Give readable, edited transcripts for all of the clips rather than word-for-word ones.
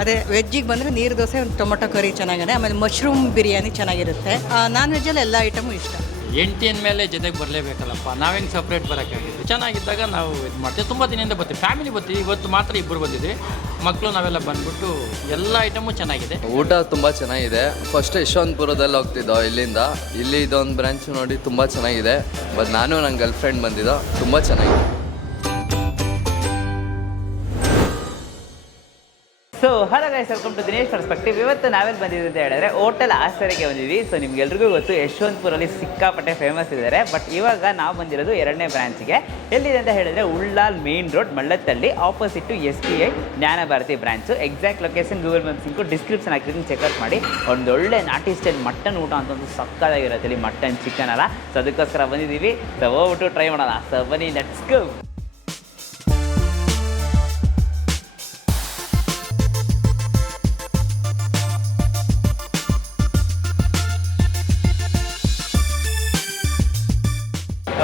ಅದೇ ವೆಜ್ಜಿಗೆ ಬಂದರೆ ನೀರು ದೋಸೆ, ಒಂದು ಟೊಮೊಟೊ ಕರಿ ಚೆನ್ನಾಗಿದೆ. ಆಮೇಲೆ ಮಶ್ರೂಮ್ ಬಿರಿಯಾನಿ ಚೆನ್ನಾಗಿರುತ್ತೆ. ನಾನ್ ವೆಜ್ಜಲ್ಲಿ ಎಲ್ಲ ಐಟಮು ಇಷ್ಟ. ಎಂಟಿನ ಮೇಲೆ ಜೊತೆಗೆ ಬರಲೇಬೇಕಲ್ಲಪ್ಪ, ನಾವೇನು ಸಪ್ರೇಟ್ ಬರೋಕ್ಕಾಗಿದೆ. ಚೆನ್ನಾಗಿದ್ದಾಗ ನಾವು ಇದು ಮಾಡ್ತೀವಿ. ತುಂಬ ದಿನದಿಂದ ಬರ್ತೀವಿ, ಫ್ಯಾಮಿಲಿ ಬರ್ತೀವಿ. ಇವತ್ತು ಮಾತ್ರ ಇಬ್ಬರು ಬಂದಿದ್ವಿ, ಮಕ್ಕಳು ನಾವೆಲ್ಲ ಬಂದ್ಬಿಟ್ಟು ಎಲ್ಲ ಐಟಮು ಚೆನ್ನಾಗಿದೆ. ಊಟ ತುಂಬ ಚೆನ್ನಾಗಿದೆ. ಫಸ್ಟ್ ಯಶವಂತಪುರದಲ್ಲಿ ಹೋಗ್ತಿದ್ದೋ, ಇಲ್ಲಿಂದ ಇಲ್ಲಿ ಇದೊಂದು ಬ್ರಾಂಚ್ ನೋಡಿ ತುಂಬ ಚೆನ್ನಾಗಿದೆ. ಬಟ್ ನಾನು ನನ್ನ ಗರ್ಲ್ ಫ್ರೆಂಡ್ ಬಂದಿದ್ದೋ, ತುಂಬ ಚೆನ್ನಾಗಿದೆ. So hello guys, welcome to Dinesh perspective. ಇವತ್ತು ನಾವೆಲ್ಲಿ ಬಂದಿದ್ದೀವಿ ಅಂತ ಹೇಳಿದ್ರೆ ಹೋಟೆಲ್ ಆಶ್ಚರ್ಯಕ್ಕೆ ಬಂದಿದ್ವಿ. ಸೊ ನಿಮ್ಗೆಲ್ರಿಗೂ ಗೊತ್ತು ಯಶವಂತಪುರಲ್ಲಿ ಸಿಕ್ಕಾಪಟ್ಟೆ ಫೇಮಸ್ ಇದ್ದಾರೆ. ಬಟ್ ಇವಾಗ ನಾವು ಬಂದಿರೋದು 2ನೇ ಬ್ರಾಂಚ್ಗೆ. ಎಲ್ಲಿದೆ ಅಂತ ಹೇಳಿದ್ರೆ Ullal main road, Mallathahalli, opposite SBI Jnana Bharathi branch. Exact location Google maps ಸಿಂಕು ಡಿಸ್ಕ್ರಿಪ್ಷನ್ ಹಾಕಿದ್ದೀನಿ, ಚೆಕ್ಔಟ್ ಮಾಡಿ. ಒಂದೊಳ್ಳೆ ನಾಟಿ ಸ್ಟೈಲ್ ಮಟನ್ ಊಟ ಅಂತಂದು ಸಕ್ಕತ್ತಾಗಿರುತ್ತೆ ಇಲ್ಲಿ, ಮಟನ್ ಚಿಕನ್ ಅಲ್ಲ. ಸೊ ಅದಕ್ಕೋಸ್ಕರ ಬಂದಿದ್ದೀವಿ. ಸೊ ಹೋಗ್ಬಿಟ್ಟು ಟ್ರೈ ಮಾಡೋಣ. ಸೊ ಬನ್ನಿ, ಲೆಟ್ಸ್ ಗೋ.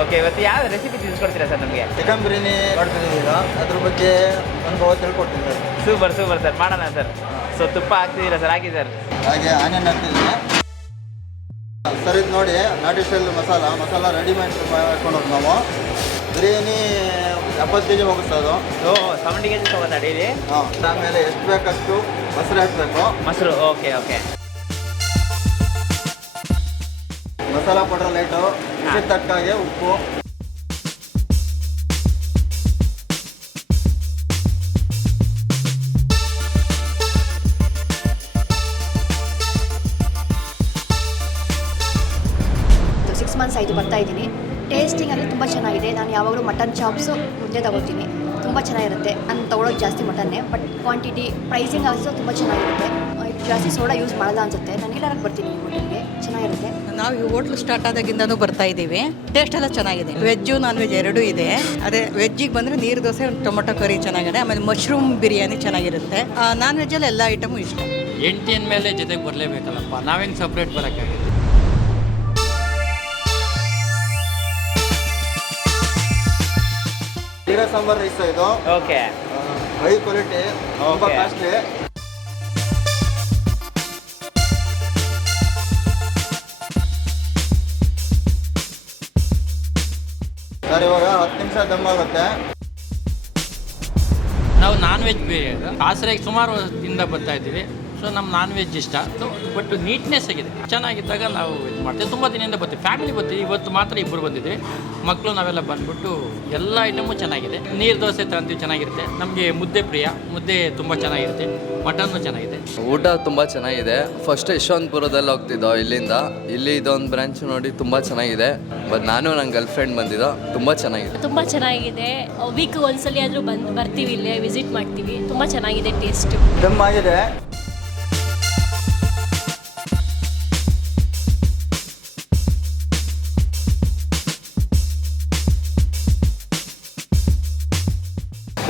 ಓಕೆ, ಇವತ್ತು ಯಾವ ರೆಸಿಪಿ ತಿಳಿಸ್ಕೊಡ್ತೀರಾ ಸರ್ ನಮಗೆ? ಚಿಕನ್ ಬಿರಿಯಾನಿ ಮಾಡ್ತಿದ್ದೀವಿ ಈಗ, ಅದ್ರ ಬಗ್ಗೆ ಅನುಭವ ತಿಳ್ಕೊಡ್ತೀನಿ ಸರ್. ಸೂಪರ್ ಸರ್, ಮಾಡೋಣ ಸರ್. ಸೊ ತುಪ್ಪ ಹಾಕ್ತಿದ್ದೀರಾ ಸರ್? ಹಾಕಿ ಸರ್. ಹಾಗೆ ಆನಿಯನ್ ಹಾಕ್ತಿದ್ದೀನಿ ಸರ್. ಇದು ನೋಡಿ, ನಾಟಿ ಸ್ಟೈಲ್ ಮಸಾಲ ರೆಡಿಮೇಡ್ ಹಾಕೊಂಡೋದು ನಾವು. ಬಿರಿಯಾನಿ 70 kg ಹೋಗುತ್ತೆ ಅದು. 70 kg ಹೋಗುತ್ತಾ ಡೈಲಿ? ಹಾಂ. ಆಮೇಲೆ ಎಷ್ಟು ಬೇಕಷ್ಟು ಮೊಸರು ಹಾಕಬೇಕು. ಮೊಸರು, ಓಕೆ. ಮಸಾಲ ಪೌಡರ್ ಲೈಟು, ತಕ್ಕಾಗೆ ಉಪ್ಪು. ಸಿಕ್ಸ್ ಮಂತ್ಸ್ ಆಯಿತು ಬರ್ತಾ ಇದ್ದೀನಿ. ಟೇಸ್ಟಿಂಗ್ ಅಂದರೆ ತುಂಬ ಚೆನ್ನಾಗಿದೆ. ನಾನು ಯಾವಾಗಲೂ ಮಟನ್ ಚಾಪ್ಸು ಮುದ್ದೆ ತಗೋತೀನಿ, ತುಂಬ ಚೆನ್ನಾಗಿರುತ್ತೆ. ನಾನು ತೊಗೊಳೋದು ಜಾಸ್ತಿ ಮಟನ್ನೇ, ಬಟ್ ಕ್ವಾಂಟಿಟಿ ಪ್ರೈಸಿಂಗ್ ಆಲ್ಸೋ ತುಂಬ ಚೆನ್ನಾಗಿರುತ್ತೆ. ಜಾಸ್ತಿ ಸೋಡಾ ಯೂಸ್ ಮಾಡಲ್ಲ ಅನಿಸುತ್ತೆ. ನಾನು ಎಲ್ಲರೂ ಬರ್ತೀನಿ ಈ ಹೋಟೆಲ್ಗೆ, ಚೆನ್ನಾಗಿರುತ್ತೆ. ನಾವು ಈ ಹೋಟ್ಲು ಸ್ಟಾರ್ಟ್ ಆದಾಗಿಂದನೂ ಬರ್ತಾ ಇದ್ದೀವಿ. ಟೇಸ್ಟ್ ಎಲ್ಲ ಚೆನ್ನಾಗಿದೆ. ವೆಜ್ಜು ನಾನ್ ವೆಜ್ ಎರಡೂ ಇದೆ. ಅದೇ ವೆಜ್ಜಿಗೆ ಬಂದರೆ ನೀರು ದೋಸೆ, ಒಂದು ಟೊಮೊಟೊ ಕರಿ ಚೆನ್ನಾಗಿದೆ. ಆಮೇಲೆ ಮಶ್ರೂಮ್ ಬಿರಿಯಾನಿ ಚೆನ್ನಾಗಿರುತ್ತೆ. ನಾನ್ ವೆಜ್ಜಲ್ಲಿ ಎಲ್ಲ ಐಟಮು ಇಷ್ಟ. ಎಂಟಿನ ಮೇಲೆ ಜೊತೆಗೆ ಬರಲೇಬೇಕಲ್ಲಪ್ಪ, ನಾವೇನು ಸಪ್ರೇಟ್ ಬರೋಕ್ಕಾಗಿದೆ. ಜೀರಾ ಸಾಂಬಾರ್ ರೈಸ್ ಇದು. ಓಕೆ. ಹೈ ಕ್ವಾಲಿಟಿ, ತುಂಬ ಕಾಸ್ಟ್ಲಿ. ಸರ್ ಇವಾಗ 10 ನಿಮಿಷ ದಮ್ ಆಗುತ್ತೆ. ನಾವು ನಾನ್ ವೆಜ್ ಬೇರೆ ಕಾಸರಿಗೆ ಸುಮಾರು ವರ್ಷದಿಂದ ಬರ್ತಾ ಇದ್ದೀವಿ. ಸೊ ನಮ್ಮ ನಾನ್ ವೆಜ್ ಇಷ್ಟ. ಸೊ ಬಟ್ ನೀಟ್ನೆಸ್ ಆಗಿದೆ, ಚೆನ್ನಾಗಿದ್ದಾಗ ನಾವು ಇದು ಮಾಡ್ತೀವಿ. ತುಂಬ ದಿನದಿಂದ ಬರ್ತೀವಿ, ಫ್ಯಾಮಿಲಿ ಬರ್ತೀವಿ. ಇವತ್ತು ಮಾತ್ರ ಇಬ್ಬರು ಬಂದಿದ್ವಿ, ಮಕ್ಕಳು ನಾವೆಲ್ಲ ಬಂದ್ಬಿಟ್ಟು ಎಲ್ಲ ಐಟಮು ಚೆನ್ನಾಗಿದೆ. ನೀರು ದೋಸೆ ತಗೊಂತೀವಿ, ಚೆನ್ನಾಗಿರುತ್ತೆ. ನಮಗೆ ಮುದ್ದೆ ಪ್ರಿಯ, ಮುದ್ದೆ ತುಂಬ ಚೆನ್ನಾಗಿರುತ್ತೆ. ಮಟನ್ನು ಚೆನ್ನಾಗಿದೆ. ಊಟ ತುಂಬ ಚೆನ್ನಾಗಿದೆ. ಫಸ್ಟ್ ಯಶವಂತಪುರದಲ್ಲಿ ಹೋಗ್ತಿದ್ದೋ, ಇಲ್ಲಿಂದ ಇಲ್ಲಿ ಇದೊಂದು ಬ್ರಾಂಚ್ ನೋಡಿ ತುಂಬ ಚೆನ್ನಾಗಿದೆ. ಬಟ್ ನಾನು ನನ್ನ ಗರ್ಲ್ ಫ್ರೆಂಡ್ ಬಂದಿದ್ದೋ, ತುಂಬ ಚೆನ್ನಾಗಿದೆ. ತುಂಬ ಚೆನ್ನಾಗಿದೆ. ವೀಕ್ ಒಂದ್ಸಲಿ ಆದರೂ ಬರ್ತೀವಿ, ಇಲ್ಲೇ ವಿಸಿಟ್ ಮಾಡ್ತೀವಿ. ತುಂಬ ಚೆನ್ನಾಗಿದೆ ಟೇಸ್ಟು. ದಮ್ ಆಗಿದೆ.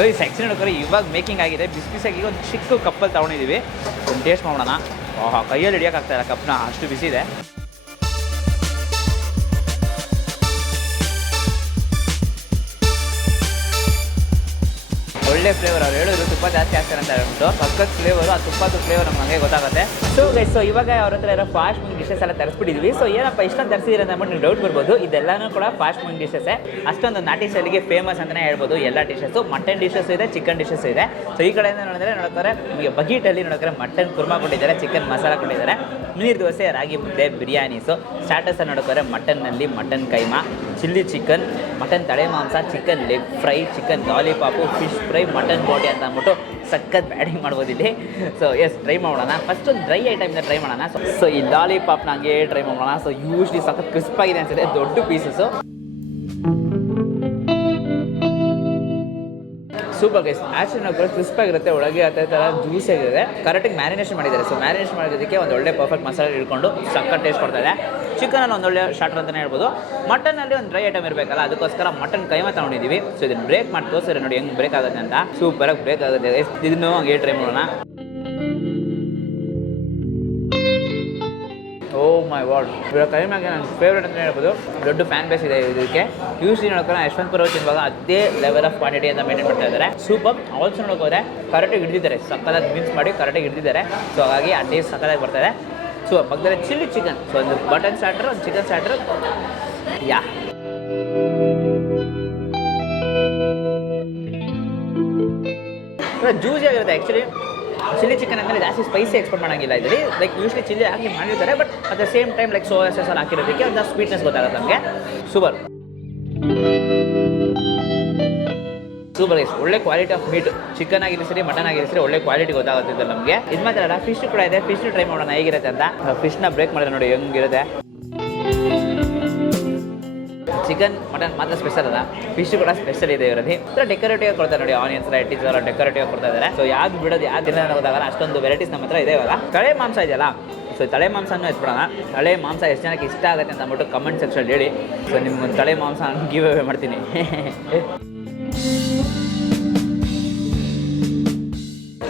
ಈ ಸೆಕ್ಷನ್ ನೋಡ್ತಾರೆ ಇವಾಗ ಮೇಕಿಂಗ್ ಆಗಿದೆ. ಬಿಸಿಯಾಗಿ ಒಂದು ಚಿಕ್ಕ ಕಪ್ಪಲ್ಲಿ ತೊಗೊಂಡಿದ್ದೀವಿ. ಒಂದು ಟೇಸ್ಟ್ ಮಾಡೋಣ. ಕೈಯಲ್ಲಿ ಹಿಡಿಯೋಕ್ಕಾಗ್ತಾಯಿಲ್ಲ, ಕಪ್ನ ಅಷ್ಟು ಬಿಸಿ ಇದೆ. ಒಳ್ಳೆ ಫ್ಲೇವರ್. ಅವ್ರು ಹೇಳಿದ್ರು ತುಪ್ಪ ಜಾಸ್ತಿ ಹಾಕ್ತಾರೆ ಅಂತ ಹೇಳ್ಬಿಟ್ಟು, ಸಕ್ಕತ್ ಫ್ಲೇವರು. ಆ ತುಪ್ಪದ ಫ್ಲೇವರ್ ನಮ್ಗೆ ಹಂಗೆ ಗೊತ್ತಾಗುತ್ತೆ. ಸೊ ಇವಾಗ ಅವ್ರ ಹತ್ರ ಇರೋ ಫಾಸ್ಟ್ ಫುಡ್ ಡಿಶಸ್ ಎಲ್ಲ ತರಿಸ್ಬಿಟ್ಟಿದ್ವಿ. ಸೊ ಏನಪ್ಪ ಇಷ್ಟೊಂದು ತರಿಸಿದ್ರೆ ಅಂತ ನೀವು ಡೌಟ್ ಬರ್ಬೋದು. ಇದೆಲ್ಲನೂ ಕೂಡ ಫಾಸ್ಟ್ ಫುಡ್ ಡಿಶಸ್ಸೇ. ಅಷ್ಟೊಂದು ನಾಟಿ ಸ್ಟೈಲಿಗೆ ಫೇಮಸ್ ಅಂತಲೇ ಹೇಳ್ಬೋದು ಎಲ್ಲ ಡಿಶಸ್ಸು. ಮಟನ್ ಡಿಶಸ್ ಇದೆ, ಚಿಕನ್ ಡಿಶಸ್ ಇದೆ. ಸೊ ಈ ಕಡೆಯಿಂದ ನೋಡ್ತಾರೆ ನಿಮಗೆ ಬಕೀಟಲ್ಲಿ ಮಟನ್ ಕುರ್ಮಾ ಕೊಟ್ಟಿದ್ದಾರೆ, ಚಿಕನ್ ಮಸಾಲ ಕೊಟ್ಟಿದ್ದಾರೆ, ನೀರು ದೋಸೆ, ರಾಗಿ ಮುದ್ದೆ, ಬಿರಿಯಾನೀಸು. ಸ್ಟಾರ್ಟರ್ಸಲ್ಲಿ ನೋಡ್ತಾರೆ ಮಟನ್ನಲ್ಲಿ mutton keema, chilli chicken, mutton ತಳೆ ಮಾಂಸ, chicken leg fry, chicken lollipop, fish fry, mutton boti ಅಂತ ಅಂದ್ಬಿಟ್ಟು ಸಖತ್ ಬ್ಯಾಡಿಂಗ್ ಮಾಡ್ಬೋದು ಇಲ್ಲಿ. ಸೊ ಟ್ರೈ ಮಾಡೋಣ. ಫಸ್ಟ್ ಒಂದು ಡ್ರೈ ಐಟಮಿಂದ ಟ್ರೈ ಮಾಡೋಣ. ಸೊ ಈ ಲಾಲಿಪಾಪ್ನ ಹಂಗೆ ಟ್ರೈ ಮಾಡೋಣ. ಸೊ ಯೂಶ್ಲಿ ಸಖತ್ ಕ್ರಿಸ್ಪ್ ಆಗಿದೆ ಅನ್ಸುತ್ತೆ, ದೊಡ್ಡ ಪೀಸಸ್ಸು. Super guys. ಆ್ಯಕ್ಚುಲಿ ನಾವು ಕ್ರಿಸ್ಪ್ ಆಗಿರುತ್ತೆ, ಒಳಗೆ ಅದೇ ಥರ ಜ್ಯೂಸಿ ಆಗಿದೆ. ಕರೆಕ್ಟಾಗಿ ಮ್ಯಾರಿನೇಷನ್ ಮಾಡಿದ್ದಾರೆ. ಸೊ ಮ್ಯಾರಿನೇಷನ್ ಮಾಡೋದಕ್ಕೆ ಒಂದು ಒಳ್ಳೆ ಪರ್ಫೆಕ್ಟ್ ಮಸಾಲೆ ಹಿಡ್ಕೊಂಡು ಸಖತ್ ಟೇಸ್ಟ್ ಕೊಡ್ತಾ ಇದೆ. ಚಿಕನಲ್ಲಿ ಒಂದೊಳ್ಳೆ ಸ್ಟಾರ್ಟರ್ ಅಂತಲೇ ಹೇಳ್ಬೋದು. ಮಟನಲ್ಲಿ ಒಂದು ಡ್ರೈ ಐಟಮ್ ಇರಬೇಕಲ್ಲ, ಅದಕ್ಕೋಸ್ಕರ ಮಟನ್ ಕೈಮಾ ತೊಗೊಂಡಿದ್ದೀವಿ. ಸೊ ಇದನ್ನು ಬ್ರೇಕ್ ಮಾಡಿ ತೋರಿಸಿದ್ರೆ ನೋಡಿ ಹೆಂಗೆ ಬ್ರೇಕ್ ಆಗುತ್ತೆ ಅಂತ. ಸೂಪರಾಗಿ ಬ್ರೇಕ್ ಆಗುತ್ತೆ. ಇದನ್ನು ಹಂಗೆ ಟ್ರೈ ಮಾಡೋಣ. ಓ ಮೈ ವಾಡ್, ಇವಾಗ ಕೈಮಾಗೆ ನನ್ನ ಫೇವ್ರೇಟ್ ಅಂತ ಹೇಳ್ಬೋದು. ದೊಡ್ಡ ಫ್ಯಾನ್ ಬೇಸ್ ಇದೆ ಇದಕ್ಕೆ. ಯೂಸ್ಲಿ ನೋಡ್ಕೊಂಡು ಯಶವಂತಪುರ ತಿನ್ನುವಾಗ ಅದೇ ಲೆವೆಲ್ ಆಫ್ ಕ್ವಾಂಟಿಟಿ ಅಂತ ಮೇಂಟೈನ್ ಮಾಡ್ತಾ ಇದ್ದಾರೆ. ಸೂಪರ್. ಆಲ್ಸೋ ನೋಡೋಕೋದ್ರೆ ಕರೆಕ್ಟಾಗಿ ಹಿಡಿದಿದ್ದಾರೆ, ಸಕ್ಕದಾಗಿ ಮಿಕ್ಸ್ ಮಾಡಿ ಕರೆಕ್ಟಾಗಿ ಹಿಡಿದಿದ್ದಾರೆ. ಸೊ ಹಾಗಾಗಿ ಆ ಟೇಸ್ಟ್ ಸಕ್ಕದಾಗಿ ಬರ್ತಾಯಿದೆ. ಸೊ ಪಕ್ಕದಲ್ಲಿ ಚಿಲ್ಲಿ ಚಿಕನ್, ಸೊ ಒಂದು ಬಟನ್ ಸ್ಟಾರ್ಟರ್, ಒಂದು ಚಿಕನ್ ಸ್ಟಾರ್ಟರ್. ಯಾ ಜ್ಯೂಸಿ ಆಗಿರುತ್ತೆ. ಆ್ಯಕ್ಚುಲಿ ಚಿಲ್ಲಿ ಚಿಕನ್ ಅಂದರೆ ಜಾಸ್ತಿ ಸ್ಪೈಸಿ ಎಕ್ಸ್ಪೋರ್ಟ್ ಮಾಡೋಂಗಿಲ್ಲ ಇದರಲ್ಲಿ. ಲೈಕ್ ಯೂಸ್ಲಿ ಚಿಲ್ಲಿ ಹಾಕಿ ಮಾಡಿರ್ತಾರೆ, but at the same time like soya sauce ಹಾಕಿರೋದಕ್ಕೆ ಒಂದು ಸ್ವೀಟ್ನೆಸ್ ಗೊತ್ತಾಗುತ್ತೆ ನಮಗೆ. Super super guys. ಒಳ್ಳೆ ಕ್ವಾಲಿಟಿ ಆಫ್ ಮೀಟ್, ಚಿಕನ್ ಆಗಿರೋ ಸರಿ ಮಟನ್ ಆಗಿರೋ ಸರಿ ಒಳ್ಳೆ ಕ್ವಾಲಿಟಿ ಗೊತ್ತಾಗುತ್ತೆ ನಮಗೆ. ಇದು ಮಾತ್ರ ಫಿಶ್ ಕೂಡ ಇದೆ, ಫಿಶ್ ಟ್ರೈ ಮಾಡೋಣ ಹೇಗಿರುತ್ತೆ ಅಂತ. ಫಿಶ್ನ ಬ್ರೇಕ್ ಮಾಡಿದ್ರೆ ನೋಡಿ ಹೆಂಗಿರುತ್ತೆ. ಚಿಕನ್ ಮಟನ್ ಮಾತ್ರ ಸ್ಪೆಷಲ್ ಅಲ್ಲ, ಫಿಶ್ ಕೂಡ ಸ್ಪೆಷಲ್ ಇದೆ ಇವರಲ್ಲಿ. ಡೆಕೋರೇಟಿವ್ ಆಗಿ ಕೊಡ್ತಾರೆ ನೋಡಿ, ಆನಿಯನ್ಸ್ ವೆರೈಟೀಸ್ ಎಲ್ಲ ಡೆಕೋರೇಟಿವ್ ಆಗಿ ಕೊಡ್ತಾ ಇದ್ದಾರೆ. ಸೊ ಯಾವ್ದು ಬಿಡೋದು ಯಾವ್ದು ಇಲ್ಲ ಗೊತ್ತಾಗಲ್ಲ, ಅಷ್ಟೊಂದು ವೆರೈಟೀಸ್ ನಮ್ಮ ಹತ್ರ ಇದೆ ಇವಾಗ. ತಳೆ ಮಾಂಸ ಇದೆಯಲ್ಲ, ಸೊ ತಳೆ ಮಾಂಸನೂ ಎತ್ಬಿಡೋಣ. ತಳೆ ಮಾಂಸ ಎಷ್ಟು ಜನಕ್ಕೆ ಇಷ್ಟ ಆಗುತ್ತೆ ಅಂತ ಅಂದ್ಬಿಟ್ಟು ಕಮೆಂಟ್ ಸೆಕ್ಷನ್ ಹೇಳಿ. ಸೊ ನಿಮ್ಗೊಂದು ತಳೆ ಮಾಂಸ ಗಿವ್ ಅವೇ ಮಾಡ್ತೀನಿ.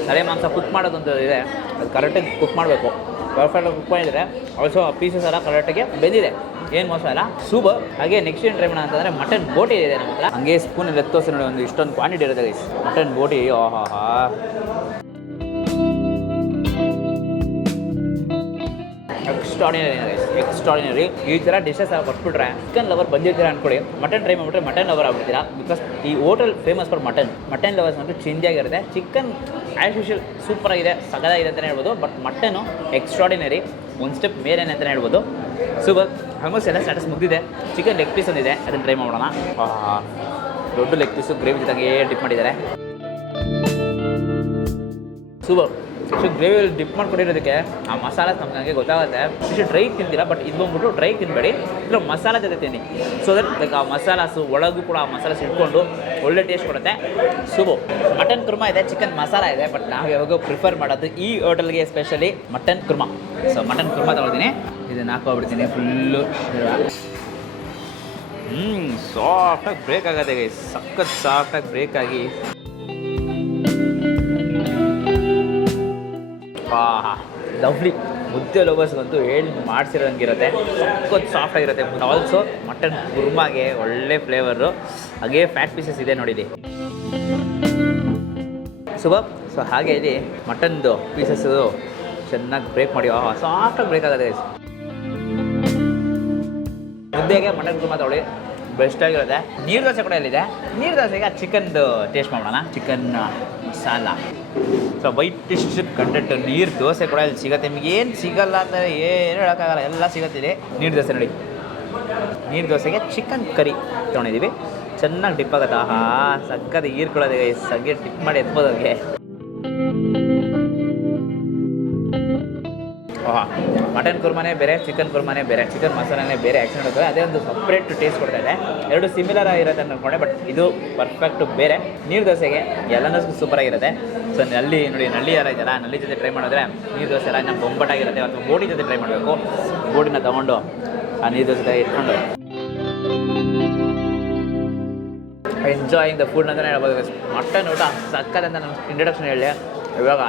ತಲೆ ಮಾಂಸ ಕುಕ್ ಮಾಡೋದೊಂದು ಇದೆ, ಅದು ಕರೆಕ್ಟಾಗಿ ಕುಕ್ ಮಾಡಬೇಕು. ಪರ್ಫೆಕ್ಟಾಗಿ ಕುಕ್ ಮಾಡಿದರೆ ಆಲ್ಸೋ ಪೀಸಸ್ ಎಲ್ಲ ಕರೆಕ್ಟಾಗಿ ಬೆಂದಿದೆ, ಏನು ಮೋಸ ಇಲ್ಲ. ಸೂಪರ್. ಹಾಗೆ ನೆಕ್ಸ್ಟ್ ಏನು ಟ್ರೈ ಮಾಡೋಣ ಅಂತಂದರೆ ಮಟನ್ ಬೋಟಿ ಇದೆ ನಮ್ಮ ಹತ್ರ. ಹಂಗೆ ಸ್ಪೂನಲ್ಲಿ ಎತ್ತೋಸಿ ನೋಡಿ, ಒಂದು ಇಷ್ಟೊಂದು ಕ್ವಾಂಟಿಟಿ ಇರುತ್ತೆ ಗೈಸ್ ಮಟನ್ ಬೋಟಿ. ಆಹಾ ಎಕ್ಸ್ಟ್ರಾಡಿನರಿ. ಈ ಥರ ಡಿಶಸ್ ಎಲ್ಲ ಕೊಟ್ಬಿಟ್ರೆ ಚಿಕನ್ ಲವರ್ ಬಂದಿರ್ತೀರ ಅಂದ್ಕೊಳ್ಳಿ, ಮಟನ್ ಟ್ರೈ ಮಾಡಿಬಿಟ್ರೆ ಮಟನ್ ಲವರ್ ಆಗ್ಬಿಡ್ತೀರಾ. ಬಿಕಾಸ್ ಈ hotel famous for mutton lovers ಅಂತೂ ಚಿಂದಿಯಾಗಿರುತ್ತೆ. ಚಿಕನ್ ಆ್ಯಸ್ ಯೂಶುವಲ್ ಸೂಪರಾಗಿದೆ, ಸಗದಾಗಿದೆ ಅಂತಲೇ ಹೇಳ್ಬೋದು. ಬಟ್ ಮಟನ್ನು ಎಕ್ಸ್ಟ್ರಾಡಿನರಿ, ಒಂದು ಸ್ಟೆಪ್ ಮೇಲೇನೆ ಅಂತಲೇ ಹೇಳ್ಬೋದು. ಸೂಪರ್. ಆಲ್ಮೋಸ್ಟ್ ಎಲ್ಲ ಸ್ಟಾಟಸ್ ಮುಗಿದಿದೆ. ಚಿಕನ್ ಲೆಗ್ ಪೀಸ್ ಒಂದಿದೆ, ಅದನ್ನು ಟ್ರೈ ಮಾಡೋಣ. ದೊಡ್ಡ ಲೆಗ್ ಪೀಸು ಗ್ರೇವಿ ಜೊತೆಗೆ ಡಿಪ್ ಮಾಡಿದ್ದಾರೆ. ಸೂಪರ್. ಸೊ ಗ್ರೇವಿಯಲ್ಲಿ ಡಿಪ್ ಮಾಡ್ಕೊಂಡಿರೋದಕ್ಕೆ ಆ ಮಸಾಲ ನಮಗೆ ಗೊತ್ತಾಗುತ್ತೆ. ಇಷ್ಟು ಡ್ರೈ ತಿಂತೀರಾ, ಬಟ್ ಇದು ಬಂದ್ಬಿಟ್ಟು ಡ್ರೈ ತಿನ್ನಬೇಡಿ, ಇಲ್ಲ ಮಸಾಲ ಜೊತೆ ತಿನ್ನಿ. ಸೊ ದಟ್ ಲೈಕ್ ಆ ಮಸಾಲಾಸು ಒಳಗೂ ಕೂಡ ಆ ಮಸಾಲ ಇಟ್ಕೊಂಡು ಒಳ್ಳೆ ಟೇಸ್ಟ್ ಕೊಡುತ್ತೆ. ಸೂಪರ್. ಮಟನ್ ಕುರ್ಮಾ ಇದೆ, ಚಿಕನ್ ಮಸಾಲ ಇದೆ, ಬಟ್ ನಾವು ಯಾವಾಗ ಪ್ರಿಫರ್ ಮಾಡೋದು ಈ ಹೋಟೆಲ್ಗೆ especially mutton kurma. So mutton kurma ತೊಗೊಳ್ತೀನಿ, ಇದನ್ನು ಹಾಕೋಬಿಡ್ತೀನಿ ಫುಲ್ಲು. ಸಾಫ್ಟಾಗಿ ಬ್ರೇಕ್ ಆಗುತ್ತೆ ಗೈಸ್, ಸಖತ್ ಸಾಫ್ಟಾಗಿ ಬ್ರೇಕ್ ಆಗಿ. ಲವ್ಲಿ. ಮುದ್ದೆ ಲವರ್ಸ್ಗಂತೂ ಹೇಳಿ ಮಾಡಿಸಿರೋಂಗಿರುತ್ತೆ, ಸಖತ್ ಸಾಫ್ಟ್ ಆಗಿರುತ್ತೆ. ಆಲ್ಸೋ ಮಟನ್ ಕುರ್ಮಾಗೆ ಒಳ್ಳೆ ಫ್ಲೇವರು. ಹಾಗೆ ಫ್ಯಾಟ್ ಪೀಸಸ್ ಇದೆ ನೋಡಿಲಿ. ಸೂಪರ್. ಸೊ ಹಾಗೆ ಇಲ್ಲಿ ಮಟನ್ದು ಪೀಸಸ್ಸು ಚೆನ್ನಾಗಿ ಬ್ರೇಕ್ ಮಾಡಿ ಸಾಫ್ಟಾಗಿ ಬ್ರೇಕ್ ಆಗುತ್ತೆ. ಮುದ್ದೆಗೆ ಮಟನ್ ಕುರ್ಮಾ ತೊಗೊಳ್ಳಿ, ಬೆಸ್ಟಾಗಿರುತ್ತೆ. ನೀರು ದೋಸೆ ಕೂಡ ಇಲ್ಲಿದೆ. ನೀರು ದೋಸೆಗೆ ಚಿಕನ್ದು ಟೇಸ್ಟ್ ಮಾಡೋಣ. Chicken masala, so whitish content ನೀರು ದೋಸೆ ಕೂಡ ಇಲ್ಲಿ ಸಿಗುತ್ತೆ. ನಿಮ್ಗೆ ಏನು ಸಿಗಲ್ಲ ಅಂತ ಏನು ಹೇಳೋಕ್ಕಾಗಲ್ಲ, ಎಲ್ಲ ಸಿಗುತ್ತೆ ಇಲ್ಲಿ. ನೀರು ದೋಸೆ ನೋಡಿ, ನೀರು ದೋಸೆಗೆ ಚಿಕನ್ ಕರಿ ತೊಗೊಂಡಿದ್ದೀವಿ, ಚೆನ್ನಾಗಿ ಡಿಪ್ ಆಗುತ್ತೆ. ಸಕ್ಕದ ಹೀರ್ಕೊಳ್ಳೋದು ಸಗ್ಗೆ ಡಿಪ್ ಮಾಡಿ ಎತ್ಬೋದು ಅವ್ರಿಗೆ. ಮಟನ್ ಕುರ್ಮಾನೇ ಬೇರೆ, ಚಿಕನ್ ಕುರ್ಮಾನೇ ಬೇರೆ, ಚಿಕನ್ ಮಸಾಲನೇ ಬೇರೆ ಆ್ಯಕ್ಷನ್ ಹೋಗ್ತದೆ. ಅದೇ ಒಂದು ಸಪ್ರೇಟ್ ಟೇಸ್ಟ್ ಕೊಡ್ತಾ ಇದೆ. ಎರಡು ಸಿಮಿಲರ್ ಆಗಿರುತ್ತೆ ಅಂದ್ಕೊಂಡೆ, ಬಟ್ ಇದು ಪರ್ಫೆಕ್ಟು ಬೇರೆ. ನೀರು ದೋಸೆಗೆ ಎಲ್ಲನೂ ಸೂಪರಾಗಿರುತ್ತೆ. ಸೊ ನಲ್ಲಿ ನೋಡಿ, ನಲ್ಲಿ ಯಾರ ಇದೆಯಲ್ಲ, ನಲ್ಲಿ ಜೊತೆ ಟ್ರೈ ಮಾಡಿದ್ರೆ ನೀರು ದೋಸೆ ಎಲ್ಲ ನಮ್ಮ ಬೊಂಬಟಾಗಿರುತ್ತೆ. ಅಥವಾ ಬೋಟಿ ಜೊತೆ ಟ್ರೈ ಮಾಡಬೇಕು. ಬೋಟಿನ ತೊಗೊಂಡು ಆ ನೀರು ದೋಸೆ ಇಟ್ಕೊಂಡು ಎಂಜಾಯಿಂಗ್ ದ ಫುಡ್ ಅಂತಲೇ ಹೇಳ್ಬೋದು. ಮಟನ್ ಊಟ ಸಕ್ಕದಂತ ನಮ್ಮ ಇಂಟ್ರಡಕ್ಷನ್ ಹೇಳಿ ಇವಾಗ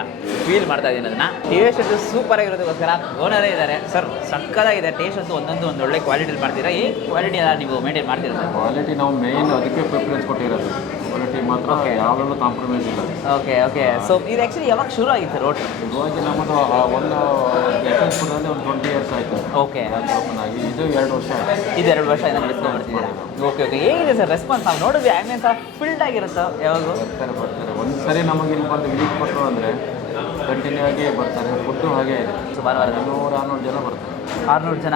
ಫೀಲ್ ಮಾಡ್ತಾ ಇದ್ದೀನಿ ಅದನ್ನು. ಟೇಸ್ಟ್ ಅಂತೂ ಸೂಪರ್ ಆಗಿರೋದಕ್ಕೋಸ್ಕರ ಓನರೇ ಇದ್ದಾರೆ. ಸರ್ ಸಕ್ಕದಾಗಿದೆ ಟೇಸ್ಟ್ ಅಂತೂ, ಒಂದೊಂದು ಒಂದು ಒಳ್ಳೆ ಕ್ವಾಲಿಟಿಲಿ ಮಾಡ್ತೀರಾ. ಈ ಕ್ವಾಲಿಟಿ ಎಲ್ಲ ನೀವು ಮೇಂಟೈನ್ ಮಾಡ್ತೀರಾ? ಕ್ವಾಲಿಟಿ ನಾವು ಮೇಯ್ನ್ ಅದಕ್ಕೆ ಪ್ರಿಫರೆನ್ಸ್ ಕೊಟ್ಟಿರೋದು. ಕ್ವಾಲಿಟಿ ಮಾತ್ರ ಯಾವಾಗಲೂ ಕಾಂಪ್ರಮೈಸ್ ಇಲ್ಲ. ಓಕೆ. ಸೊ ಇದು ಆ್ಯಕ್ಚುಲಿ ಯಾವಾಗ ಶುರು ಆಗಿತ್ತು ರೋಡ್? ಇವಾಗ ನಮ್ಮದು ಒಂದು ಯಶವಂತಪುರದಲ್ಲಿ ಒಂದು 20 years ಆಯಿತು. ಓಕೆ. ಓಪನ್ ಆಗಿ ಇದು 2 ವರ್ಷ ಆಯಿತು. ಇದು 2 ವರ್ಷ ಇಂದ ನಡೆಸ್ಕೊಂಡ್ಬರ್ತಿದ್ದೀರಾ? ಓಕೆ. ಹೇಗಿದೆ ಸರ್ ರೆಸ್ಪಾನ್ಸ್? ನಾವು ನೋಡಿದ್ವಿ ಆ್ಯಂಬಿಯನ್ಸ್ ಫಿಲ್ಡ್ ಆಗಿರುತ್ತೋ ಯಾವಾಗೂ? ಬರ್ತಾರೆ. ಒಂದು ಸರಿ ನಮಗೆ ಇಲ್ಲಿ ಬಂದು ವಿಸಿಟ್ ಕೊಟ್ಟರು ಅಂದರೆ ಕಂಟಿನ್ಯೂ ಆಗಿ ಬರ್ತಾರೆ. ಫುಡ್ಡು ಹಾಗೆ ಇದೆ. ಸುಮಾರು 200-600 ಜನ ಬರ್ತಾರೆ. 600 ಜನ.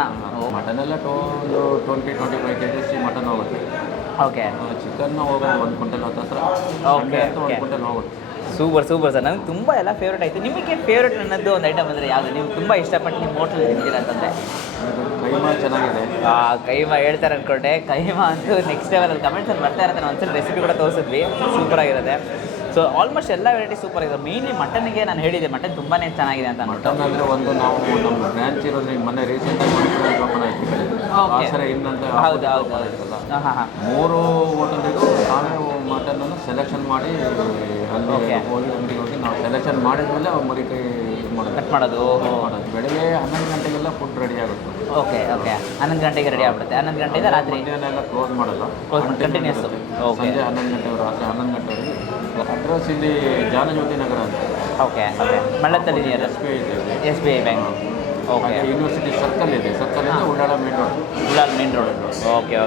ಮಟನೆಲ್ಲ ಒಂದು 20-25 kg ಮಟನ್ ಹೋಗುತ್ತೆ. ಓಕೆ. ಚಿಕನ್ ಹೋಗೋದು 1 ಕ್ವಿಂಟಲ್ ಹತ್ತಿರ. ಓಕೆ. 1 ಕ್ವಿಂಟಲ್ ಹೋಗುತ್ತೆ. Super sir. ನನಗೆ ತುಂಬ ಎಲ್ಲ ಫೇವ್ರೇಟ್ ಆಯಿತು. ನಿಮಗೆ ಫೇವ್ರೇಟ್ ಅನ್ನೋದು ಒಂದು ಐಟಮ್ ಅಂದರೆ ಯಾವುದು? ನೀವು ತುಂಬ ಇಷ್ಟಪಟ್ಟು ನಿಮ್ಮ ಹೋಟ್ಲಲ್ಲಿ ತಿಂತೀರ ಅಂತಂದರೆ? ಕೈಮಾ ಚೆನ್ನಾಗಿದೆ. ಕೈಮಾ ಹೇಳ್ತಾರೆ ಅಂದ್ಕೊಂಡೆ. ಕೈಮಾ ಅಂತೂ ನೆಕ್ಸ್ಟ್ ಲೆವೆಲಲ್ಲಿ ಕಮೆಂಟ್ಸಲ್ಲಿ ಬರ್ತಾ ಇರುತ್ತೆ. ನಾವು ಒಂದ್ಸಲ ರೆಸಿಪಿ ಕೂಡ ತೋರಿಸಿದ್ವಿ, ಸೂಪರಾಗಿರುತ್ತೆ. ಸೊ ಆಲ್ಮೋಸ್ಟ್ ಎಲ್ಲ ವೆರೈಟಿ ಸೂಪರ್ ಇದೆ. ಮೇಯ್ನ್ಲಿ ಮಟನ್ಗೆ ನಾನು ಹೇಳಿದೆ, ಮಟನ್ ತುಂಬಾ ಚೆನ್ನಾಗಿದೆ ಅಂತ. ಮಟನ್ ಅಂದರೆ ಒಂದು ನಾವು ನಮ್ಮ ಬ್ರ್ಯಾಂಚ್ ಇರೋದ್ರೆ ಮೊನ್ನೆ ರೀಸೆಂಟಾಗಿ ಓಪನ್ ಆಯ್ತು ಇನ್ನಂತ. ಹೌದು. 3 ಹೋಟೆಲಿಗೂ ನಾವೇ ಮಟನನ್ನು ಸೆಲೆಕ್ಷನ್ ಮಾಡಿ ಅಲ್ಲಿ Okay. ಹೋಗಿ ಅಂಗಡಿಗೆ ಹೋಗಿ ನಾವು ಸೆಲೆಕ್ಷನ್ ಮಾಡಿದ್ಮೇಲೆ ಅವ್ರು ಮರಿ ಕೈ ಇದು ಮಾಡೋದು ಕಟ್ ಮಾಡೋದು ಮಾಡೋದು. ಬೆಳಗ್ಗೆ 11 ಗಂಟೆಗೆಲ್ಲ ಫುಡ್ ರೆಡಿ ಆಗುತ್ತೆ. ಓಕೆ 11 ಗಂಟೆಗೆ ರೆಡಿ ಆಗ್ಬಿಡುತ್ತೆ. 11 ಗಂಟೆಯಿಂದ ರಾತ್ರಿ ಮಧ್ಯಾಹ್ನ ಕ್ಲೋಸ್ ಮಾಡೋದು. ಕಂಟಿನ್ಯೂಸ್. ಓಕೆ ಸಂಜೆ 11 ಗಂಟೆವರೆಗೆ, ರಾತ್ರಿ 11 ಗಂಟೆವರೆಗೆ. ಅಡ್ರೆಸ್ ಇಲ್ಲಿ ಜಾನಜ್ಯೋತಿ ನಗರ ಅಂತ. ಓಕೆ ಮಳ್ಳತ್ತಲ್ಲಿ ಇದೆಯಲ್ಲ SBI bank. Okay university circle ಇದೆ, ಸರ್ಕಲಿಂದ Ullal main road. Ullal main road. Okay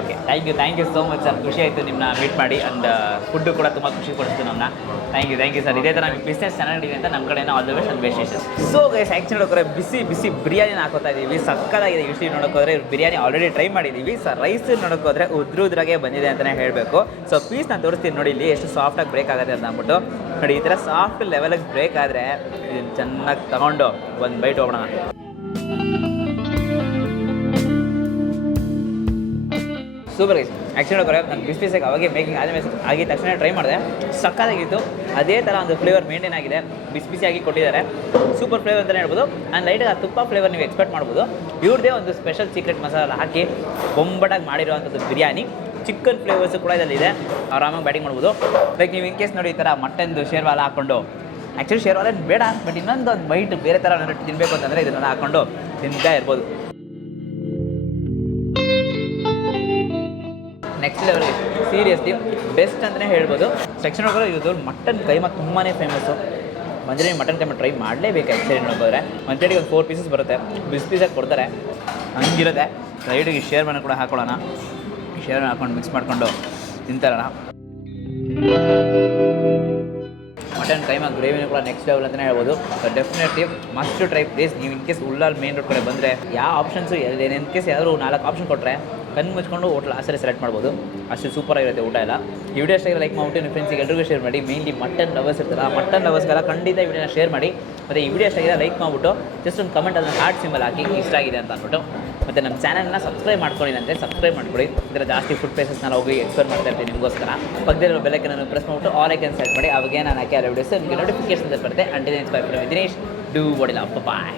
thank you so much sir. ಖುಷಿ ಆಯಿತು ನಿಮ್ಮನ್ನ ಮೀಟ್ ಮಾಡಿ. ಆ್ಯಂಡ್ ಫುಡ್ಡು ಕೂಡ ತುಂಬ ಖುಷಿ ಪಡಿಸ್ತು ನಮ್ಮನ್ನ. Thank you sir. ಇದೇ ಥರ ನಿಮ್ಮ ಬಿಸ್ನೆಸ್ ಚೆನ್ನಾಗಿದೆ ಅಂತ ನಮ್ಮ ಕಡೆಯಿಂದ all the best and best. So guys, actually ನೋಡೋಕೆ ಬಿಸಿ ಬಿರಿಯಾನಿನ ಹಾಕೋತಾ ಇದ್ದೀವಿ. ಸಕ್ಕತ್ತಾಗಿದೆ. ಯೂಶ್ವಲಿ ನೋಡೋಕೆ ಹೋದರೆ ಬಿರಿಯಾನಿ ಆಲ್ರೆಡಿ ಟ್ರೈ ಮಾಡಿದ್ದೀವಿ. ಸರ್ ರೈಸ್ ನೋಡೋಕೆ ಹೋದರೆ ಉದ್ರಾಗೆ ಬಂದಿದೆ ಅಂತಲೇ ಹೇಳಬೇಕು. ಸೊ ಪೀಸ್ ನಾನು ತೋರಿಸ್ತೀನಿ ನೋಡಿ ಇಲ್ಲಿ ಎಷ್ಟು ಸಾಫ್ಟಾಗಿ ಬ್ರೇಕ್ ಆಗುತ್ತೆ ಅಂತ ಅಂದ್ಬಿಟ್ಟು. ನೋಡಿ ಈ ಥರ ಸಾಫ್ಟ್ ಲೆವೆಲಿಗೆ ಬ್ರೇಕ್ ಆದರೆ ಇದನ್ನು ಚೆನ್ನಾಗಿ ತಗೊಂಡು ಒಂದು ಬೈಟ್ ಹೋಗೋಣ. Super guys. ಆ್ಯಕ್ಚುಲಿ ನೋಡೋಕೆ ನಾನು ಬಿಸಿಯಾಗಿ ಅವಾಗೆ ಮೇಕಿಂಗ್ ಆಗಿದ ತಕ್ಷಣ ಟ್ರೈ ಮಾಡಿದೆ. ಸಕ್ಕತ್ತಾಗಿತ್ತು. ಅದೇ ಥರ ಒಂದು ಫ್ಲೇವರ್ ಮೇಂಟೈನ್ ಆಗಿದೆ. ಬಿಸಿಯಾಗಿ ಕೊಟ್ಟಿದ್ದಾರೆ. ಸೂಪರ್ ಫ್ಲೇವರ್ ಅಂತಲೇ ಹೇಳ್ಬೋದು. ಆ್ಯಂಡ್ ಲೈಟಾಗಿ ಆ ತುಪ್ಪ ಫ್ಲೇವರ್ ನೀವು ಎಕ್ಸ್ಪೆಕ್ಟ್ ಮಾಡ್ಬೋದು. ಇವ್ರದ್ದೇ ಒಂದು ಸ್ಪೆಷಲ್ ಸೀಕ್ರೆಟ್ ಮಸಾಲ ಹಾಕಿ ಬೊಂಬಟಾಗಿ ಮಾಡಿರೋವಂಥದ್ದು ಬಿರಿಯಾನಿ. ಚಿಕನ್ ಫ್ಲೇವರ್ಸು ಕೂಡ ಇದರಲ್ಲಿದೆ. ಆರಾಮಾಗಿ ಬ್ಯಾಟಿಂಗ್ ಮಾಡ್ಬೋದು. ಲೈಕ್ ನೀವು ಇನ್ ಕೇಸ್ ನೋಡಿ ಈ ಥರ ಮಟನ್ದು ಶೇರ್ವಾಲ ಹಾಕ್ಕೊಂಡು, ಆ್ಯಕ್ಚುಲಿ ಶೇರ್ವಾಲ ಬೇಡ, ಬಟ್ ಇನ್ನೊಂದು ಒಂದು ಬೈಟ್ ಬೇರೆ ಥರ ತಿನ್ನಬೇಕು ಅಂತಂದರೆ ಇದನ್ನು ಹಾಕ್ಕೊಂಡು ತಿಂತಾ ಇರ್ಬೋದು. ನೆಕ್ಸ್ಟ್ ಲೆವೆಲ್ ಸೀರಿಯಸ್ಲಿ ಬೆಸ್ಟ್ ಅಂತಲೇ ಹೇಳ್ಬೋದು. ಸೆಕ್ಷನ್ ಹೋಗೋದು ಇದು ಮಟನ್ ಕೈಮಾ ತುಂಬಾ ಫೇಮಸ್ಸು. ಬಂದರೆ ಮಟನ್ ಕೈಮಾ ಟ್ರೈ ಮಾಡಲೇಬೇಕು. ಆ್ಯಕ್ಚುಲಿ ನೋಡಿದ್ರೆ ಒಂದು ಪ್ಲೇಟಿಗೆ ಒಂದು 4 ಪೀಸಸ್ ಬರುತ್ತೆ. ಪೀಸಾಗಿ ಕೊಡ್ತಾರೆ, ಹಂಗಿರುತ್ತೆ. ಲೈಟಿಗೆ ಶೇರ್ವಾನ ಕೂಡ ಹಾಕೊಳ್ಳೋಣ. ಶೇರ್ವಾನ ಹಾಕ್ಕೊಂಡು ಮಿಕ್ಸ್ ಮಾಡಿಕೊಂಡು ತಿಂತಾರೋಣ. ಮಟನ್ ಕೈಮಾ ಗ್ರೇವಿನೂ ಕೂಡ ನೆಕ್ಸ್ಟ್ ಲೆವೆಲ್ ಅಂತಲೇ ಹೇಳ್ಬೋದು. Definitely must try place. ನೀವು in case Ullal main road ಕಡೆ ಬಂದರೆ ಯಾವ ಆಪ್ಷನ್ಸು ಇನ್ ಕೇಸ್ ಯಾರು 4 ಆಪ್ಷನ್ ಕೊಟ್ಟರೆ ಕಣ್ಣು ಮುಚ್ಕೊಂಡು ಹೋಟ್ಲ್ ಆ ಸರಿ ಸೆಲೆಕ್ಟ್ ಮಾಡ್ಬೋದು. ಅಷ್ಟು ಸೂಪರಾಗಿರುತ್ತೆ ಊಟ ಎಲ್ಲ. ಈ ವಿಡಿಯೋ ಅಷ್ಟಾಗಿ ಲೈಕ್ ಮಾಡ್ಬಿಟ್ಟು ನಿಮ್ಮ ಫ್ರೆಂಡ್ಸಿಗೆ ಎಲ್ರಿಗೂ ಶೇರ್ ಮಾಡಿ. ಮೇನ್ಲಿ ಮಟನ್ ಲವರ್ಸ್ ಇರ್ತಾರ, ಮಟನ್ ಲವರ್ಸ್ಗೆಲ್ಲ ಖಂಡಿತ ಈ ವಿಡಿಯೋನ ಶೇರ್ ಮಾಡಿ. ಮತ್ತು ಈ ವಿಡಿಯೋ ಅಷ್ಟಾಗಿದೆ ಲೈಕ್ ಮಾಡಿಬಿಟ್ಟು ಜಸ್ಟ್ ಒಂದು ಕಮೆಂಟ್ ಅದನ್ನು ಹಾರ್ಟ್ ಸಿಂಬಲ್ ಹಾಕಿ ಇಷ್ಟ ಆಗಿದೆ ಅಂತ ಅಂದ್ಬಿಟ್ಟು. ಮತ್ತು ನಮ್ಮ ಚಾನಲ್ನ ಸಬ್ಸ್ಕ್ರೈಬ್ ಮಾಡ್ಕೊಳ್ಳಿ ಅಂದರೆ ಸಬ್ಸ್ಕ್ರೈಬ್ ಮಾಡ್ಕೊಳ್ಳಿ. ಇದರ ಜಾಸ್ತಿ ಫುಡ್ ಪ್ಲೇಸಸ್ನ ಹೋಗಿ ಎಕ್ಸ್ಪ್ಲೋರ್ ಮಾಡ್ತಾ ಇರ್ತೀನಿ ನಿಮಗೋಸ್ಕರ. ಪಕ್ಕದಲ್ಲಿರೋ ಬೆಲ್ಲೈಕನ್ನು ಪ್ರೆಸ್ ಮಾಡಿಬಿಟ್ಟು ಆಲ್ ಐಕನ್ ಸೆಲೆಕ್ಟ್ ಮಾಡಿ. ಅವಾಗೇ ನಾನು ಹಾಕಿ ಆ ವಿಡಿಯೋಸ್ ನಿಮಗೆ ನೋಟಿಫಿಕೇಶನ್ ಬರುತ್ತೆ. Until next by from Dinesh. Do what ಇಲ್ಲ. ಬಾಯ್.